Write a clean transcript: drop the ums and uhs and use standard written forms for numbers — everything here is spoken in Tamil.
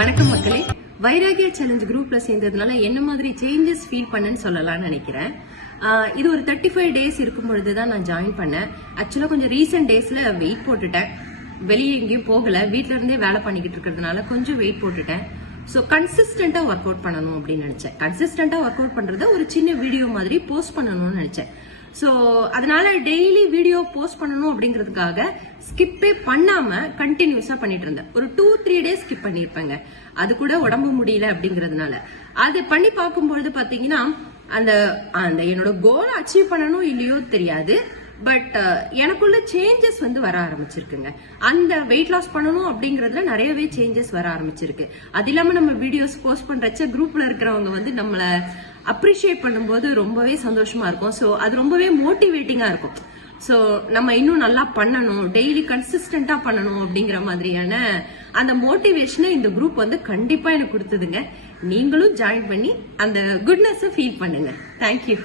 வணக்கம் மக்களே. வைராகிய சேலஞ்ச் குரூப்ல சேர்ந்ததுனால என்ன மாதிரி சேஞ்சஸ் ஃபீல் பண்ணேன்னு சொல்லலாம்னு நினைக்கிறேன். இது ஒரு 35 டேஸ் இருக்கும் பொழுதுதான் நான் ஜாயின் பண்ணேன். ஆக்சுவலா கொஞ்சம் ரீசெண்ட் டேஸ்ல வெயிட் போட்டுட்டேன். வெளியே எங்கேயும் போகல, வீட்ல இருந்தே வேலை பண்ணிக்கிட்டு இருக்கிறதுனால கொஞ்சம் வெயிட் போட்டுட்டேன். ஸோ கன்சிஸ்டன்டா ஒர்க் அவுட் பண்ணணும் அப்படின்னு நினைச்சேன். கன்சிஸ்டன்டா ஒர்க் அவுட் பண்றத ஒரு சின்ன வீடியோ மாதிரி போஸ்ட் பண்ணணும்னு நினைச்சேன். ஸோ அதனால டெய்லி வீடியோ போஸ்ட் பண்ணணும் அப்படிங்கிறதுக்காக ஸ்கிப்பே பண்ணாம கண்டினியூஸா பண்ணிட்டு இருந்தேன். ஒரு 2-3 டேஸ் ஸ்கிப் பண்ணிருப்பேங்க. அது கூட உடம்பு முடியல அப்படிங்கறதுனால அது பண்ணி பார்க்கும்பொழுது பாத்தீங்கன்னா அந்த அந்த என்னோட கோல் அச்சீவ் பண்ணணும் இல்லையோ தெரியாது, பட் எனக்குள்ள சேஞ்சஸ் வர ஆரம்பிச்சிருக்குங்க. அந்த வெயிட் லாஸ் பண்ணணும் அப்படிங்கறதுல நிறையவே சேஞ்சஸ் வர ஆரம்பிச்சிருக்கு. அது இல்லாம நம்ம வீடியோஸ் போஸ்ட் பண்றச்ச குரூப்ல இருக்கிறவங்க நம்மள அப்ரிஷியேட் பண்ணும்போது ரொம்பவே சந்தோஷமா இருக்கும். ஸோ அது ரொம்பவே மோட்டிவேட்டிங்கா இருக்கும். ஸோ நம்ம இன்னும் நல்லா பண்ணணும், டெய்லி கன்சிஸ்டன்டா பண்ணணும் அப்படிங்கிற மாதிரியான அந்த மோட்டிவேஷனை இந்த குரூப் கண்டிப்பா எனக்கு கொடுத்ததுங்க. நீங்களும் ஜாயின் பண்ணி அந்த குட்னஸ் ஃபீல் பண்ணுங்க. தேங்க்யூ.